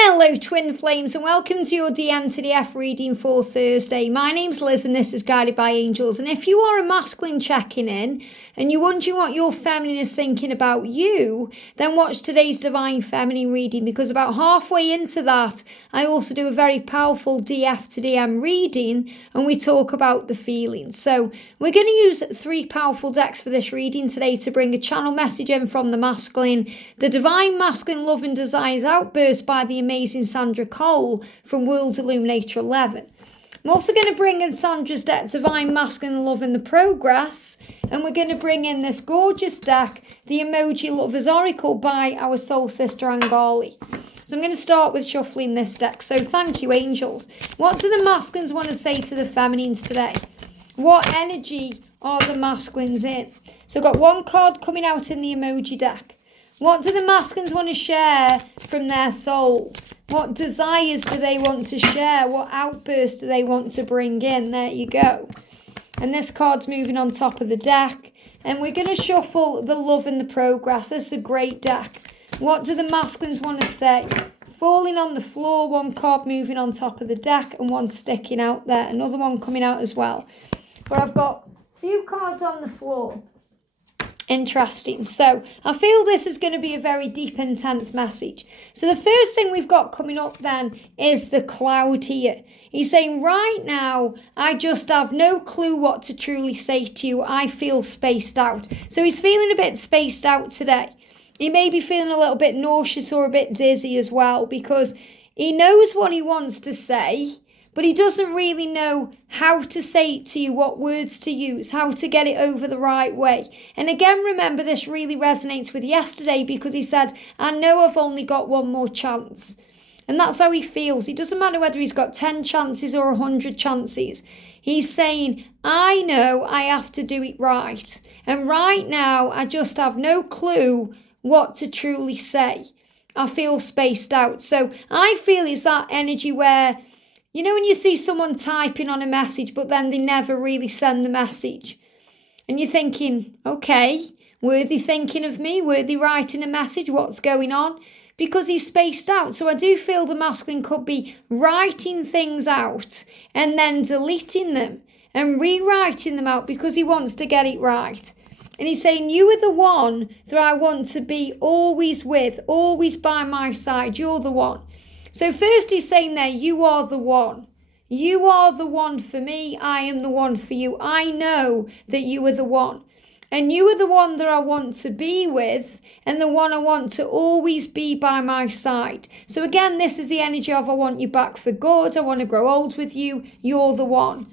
Hello Twin Flames and welcome to your DM to the F reading for Thursday. My name's Liz and this is Guided by Angels, and if you are a masculine checking in and you're wondering what your feminine is thinking about you, then watch today's Divine Feminine reading, because about halfway into that I also do a very powerful DF to DM reading and we talk about the feelings. So we're going to use 3 powerful decks for this reading today to bring a channel message in from the masculine, the Divine Masculine Love and Desires Outburst by the amazing Sandra from World Illuminator 11. I'm also going to bring in Sandra's deck, Divine Masculine Love in the Progress, and we're going to bring in this gorgeous deck, the Emoji Lovers Oracle by our soul sister Angali. So I'm going to start with shuffling this deck. So thank you, angels. What do the masculines want to say to the feminines today? What energy are the masculines in? So I've got one card coming out in the emoji deck. What do the masculines want to share from their soul? What desires do they want to share? What outbursts do they want to bring in? There you go. And this card's moving on top of the deck. And we're going to shuffle the Love and the Progress. This is a great deck. What do the masculines want to say? Falling on the floor, one card moving on top of the deck and one sticking out there. Another one coming out as well. But I've got a few cards on the floor. Interesting. So I feel this is going to be a very deep, intense message. So the first thing we've got coming up then is the Cloud here. He's saying, right now, I just have no clue what to truly say to you. I feel spaced out. So he's feeling a bit spaced out today. He may be feeling a little bit nauseous or a bit dizzy as well, because he knows what he wants to say, but he doesn't really know how to say it to you, what words to use, how to get it over the right way. And again, remember, this really resonates with yesterday, because he said, I know I've only got one more chance. And that's how he feels. It doesn't matter whether he's got 10 chances or 100 chances. He's saying, I know I have to do it right. And right now, I just have no clue what to truly say. I feel spaced out. So I feel it's that energy where, you know, when you see someone typing on a message, but then they never really send the message. And you're thinking, okay, were they thinking of me? Were they writing a message? What's going on? Because he's spaced out. So I do feel the masculine could be writing things out and then deleting them and rewriting them out because he wants to get it right. And he's saying, you are the one that I want to be always with, always by my side. You're the one. So first he's saying there, you are the one. You are the one for me. I am the one for you. I know that you are the one. And you are the one that I want to be with and the one I want to always be by my side. So again, this is the energy of I want you back for good. I want to grow old with you. You're the one.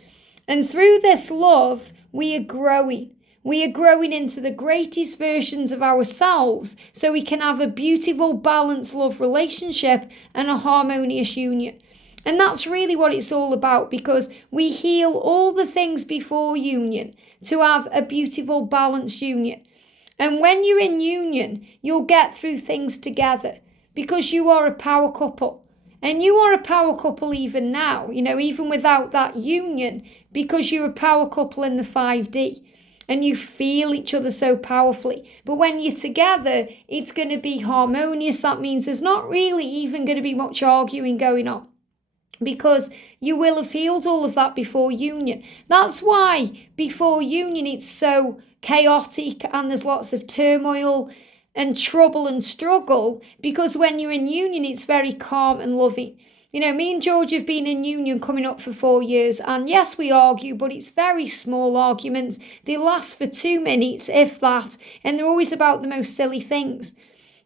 And through this love, we are growing. We are growing into the greatest versions of ourselves so we can have a beautiful, balanced love relationship and a harmonious union. And that's really what it's all about, because we heal all the things before union to have a beautiful, balanced union. And when you're in union, you'll get through things together because you are a power couple. And you are a power couple even now, you know, even without that union, because you're a power couple in the 5D. And you feel each other so powerfully. But when you're together, it's going to be harmonious. That means there's not really even going to be much arguing going on, because you will have healed all of that before union. That's why before union it's so chaotic and there's lots of turmoil and trouble and struggle, because when you're in union it's very calm and loving. You know, me and George have been in union coming up for 4 years, and yes, we argue, but it's very small arguments. They last for 2 minutes, if that, and they're always about the most silly things.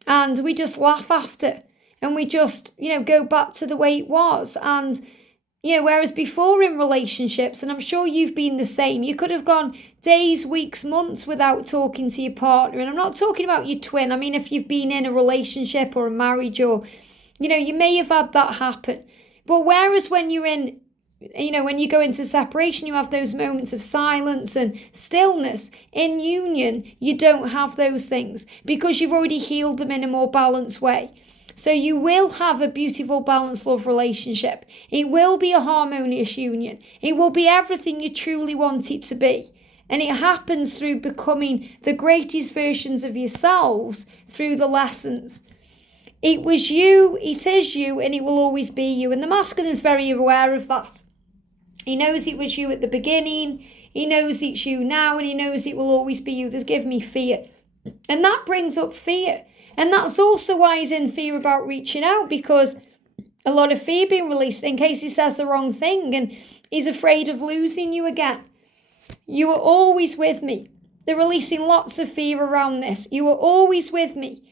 And we just laugh after, and we just, you know, go back to the way it was. And, you know, whereas before in relationships, and I'm sure you've been the same, you could have gone days, weeks, months without talking to your partner. And I'm not talking about your twin. I mean, if you've been in a relationship or a marriage, or you know, you may have had that happen. But whereas when you're in, you know, when you go into separation, you have those moments of silence and stillness. In union, you don't have those things because you've already healed them in a more balanced way. So you will have a beautiful, balanced love relationship. It will be a harmonious union. It will be everything you truly want it to be. And it happens through becoming the greatest versions of yourselves through the lessons. It was you, it is you, and it will always be you. And the masculine is very aware of that. He knows it was you at the beginning, he knows it's you now, and he knows it will always be you. There's given me fear. And that brings up fear. And that's also why he's in fear about reaching out, because a lot of fear being released in case he says the wrong thing, and he's afraid of losing you again. You are always with me. They're releasing lots of fear around this. You are always with me.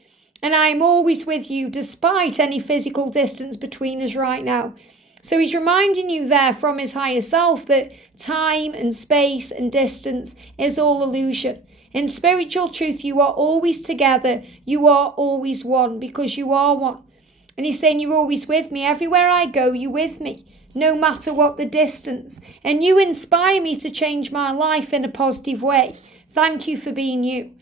And I am always with you despite any physical distance between us right now. So he's reminding you there from his higher self that time and space and distance is all illusion. In spiritual truth, you are always together. You are always one because you are one. And he's saying you're always with me. Everywhere I go, you're with me, no matter what the distance. And you inspire me to change my life in a positive way. Thank you for being you.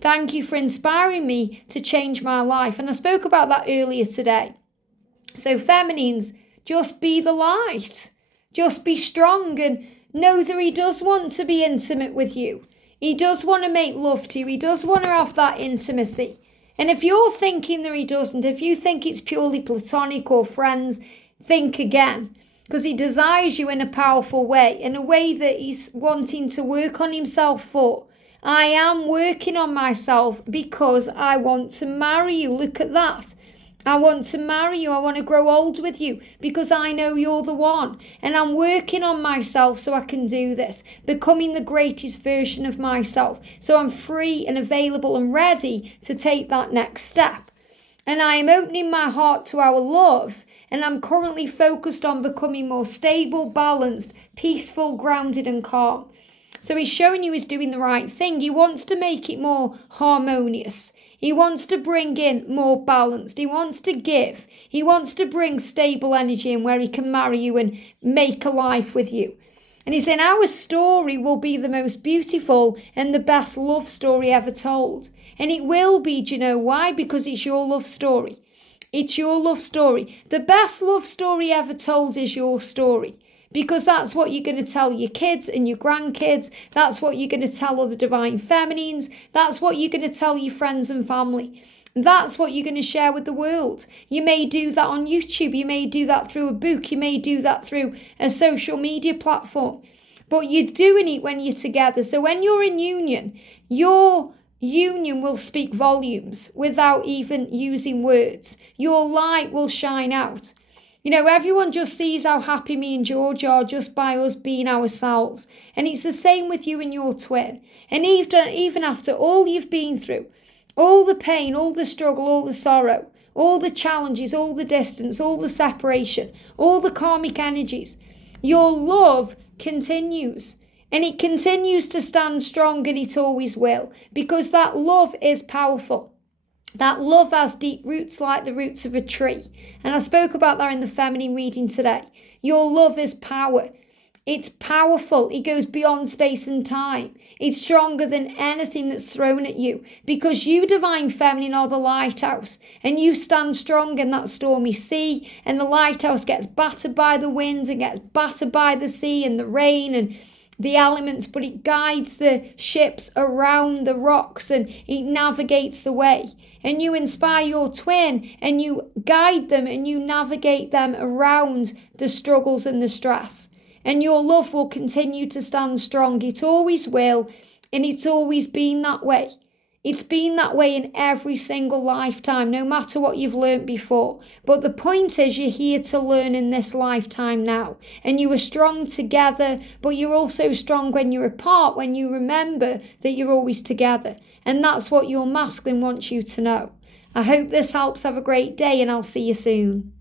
Thank you for inspiring me to change my life. And I spoke about that earlier today. So feminines, just be the light. Just be strong and know that he does want to be intimate with you. He does want to make love to you. He does want to have that intimacy. And if you're thinking that he doesn't, if you think it's purely platonic or friends, think again. Because he desires you in a powerful way, in a way that he's wanting to work on himself for. I am working on myself because I want to marry you. Look at that. I want to marry you. I want to grow old with you because I know you're the one. And I'm working on myself so I can do this, becoming the greatest version of myself. So I'm free and available and ready to take that next step. And I am opening my heart to our love. And I'm currently focused on becoming more stable, balanced, peaceful, grounded and calm. So he's showing you he's doing the right thing. He wants to make it more harmonious. He wants to bring in more balanced. He wants to give. He wants to bring stable energy in where he can marry you and make a life with you. And he's saying our story will be the most beautiful and the best love story ever told. And it will be, do you know why? Because it's your love story. It's your love story. The best love story ever told is your story. Because that's what you're going to tell your kids and your grandkids. That's what you're going to tell other divine feminines. That's what you're going to tell your friends and family. That's what you're going to share with the world. You may do that on YouTube. You may do that through a book. You may do that through a social media platform. But you're doing it when you're together. So when you're in union, your union will speak volumes without even using words. Your light will shine out. You know, everyone just sees how happy me and George are just by us being ourselves. And it's the same with you and your twin. And even after all you've been through, all the pain, all the struggle, all the sorrow, all the challenges, all the distance, all the separation, all the karmic energies, your love continues. And it continues to stand strong, and it always will. Because that love is powerful. That love has deep roots like the roots of a tree. And I spoke about that in the feminine reading today. Your love is power. It's powerful. It goes beyond space and time. It's stronger than anything that's thrown at you. Because you, divine feminine, are the lighthouse. And you stand strong in that stormy sea. And the lighthouse gets battered by the winds and gets battered by the sea and the rain and the elements, but it guides the ships around the rocks and it navigates the way. And you inspire your twin and you guide them and you navigate them around the struggles and the stress. And your love will continue to stand strong. It always will, and it's always been that way. It's been that way in every single lifetime, no matter what you've learnt before. But the point is, you're here to learn in this lifetime now. And you are strong together, but you're also strong when you're apart, when you remember that you're always together. And that's what your masculine wants you to know. I hope this helps. Have a great day, and I'll see you soon.